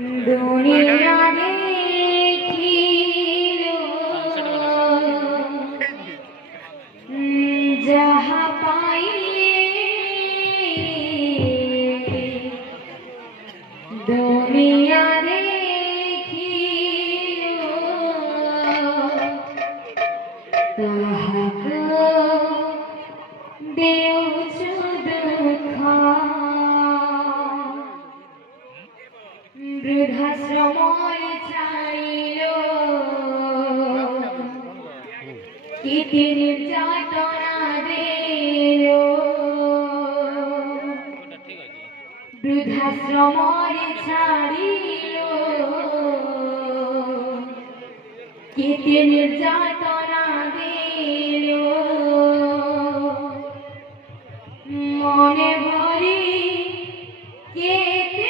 दुनिया देखिलो जहाँ पाइए दुनिया देखिलो ताहाको देउछु दुखा वृद्धाश्रमय छाड़िलो किति निर्यातना दिलो वृद्धाश्रमय छाड़िलो किति निर्यातना दिलो मने भरी केते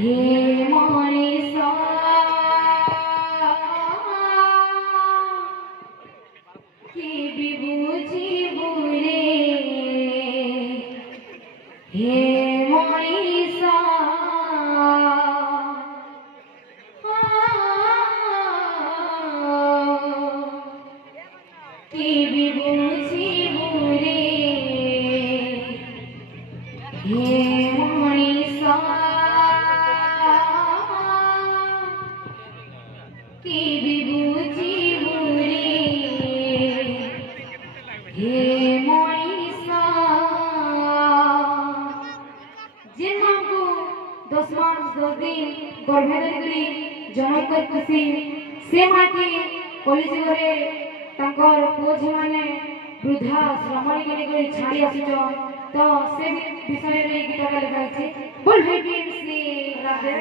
हे मनीषा कि बुझिबु रे हे मनीषा कि बुझिबु रे हे मनीषा कि बुझिबु रे हे मनीषा जे मांको 10 मास 10 दिन गर्भे धरी जनक कर खुशी से माटी कलिज घरे तांकर पुओझी माने वृद्धा श्रमणी के छाड़ी आसिछ तो से विषय रे गीत लिखा है बोल हे बीर से राधे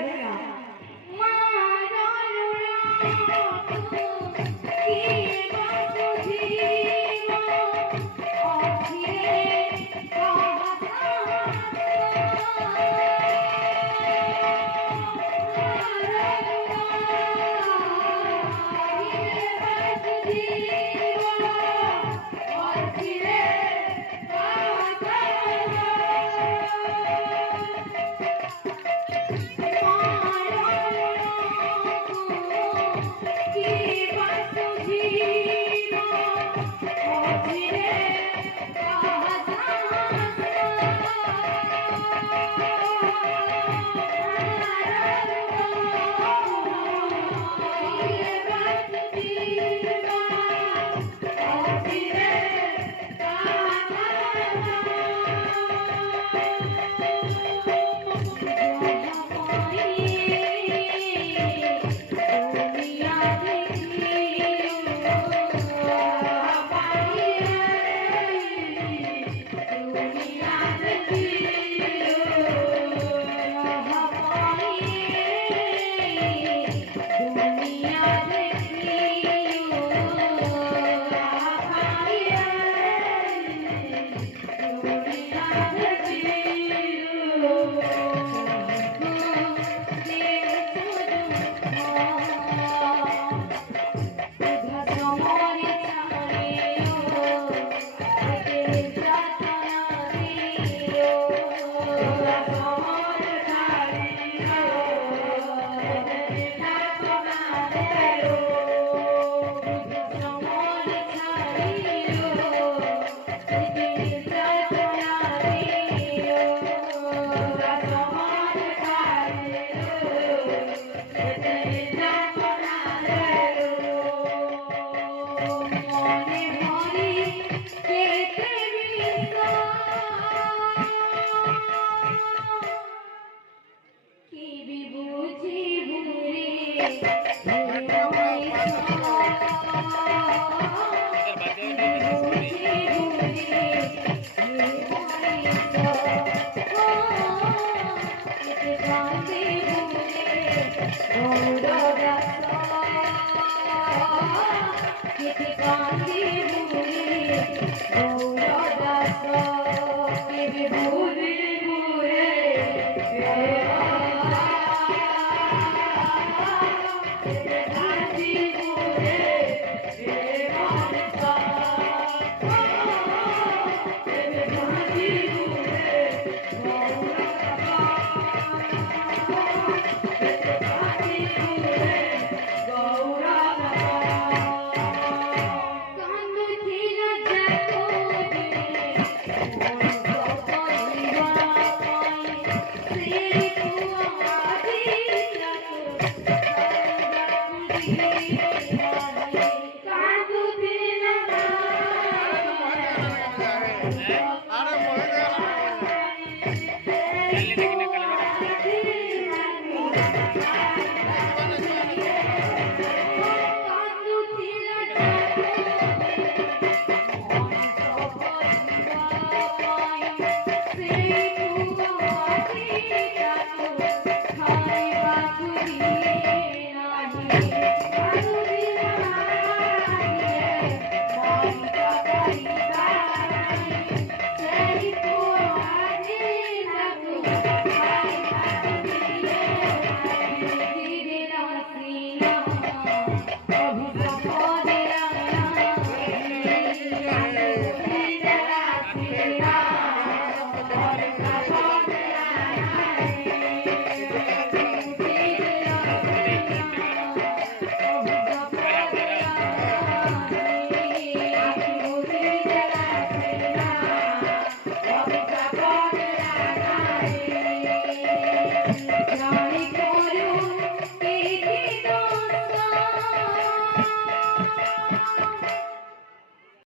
रे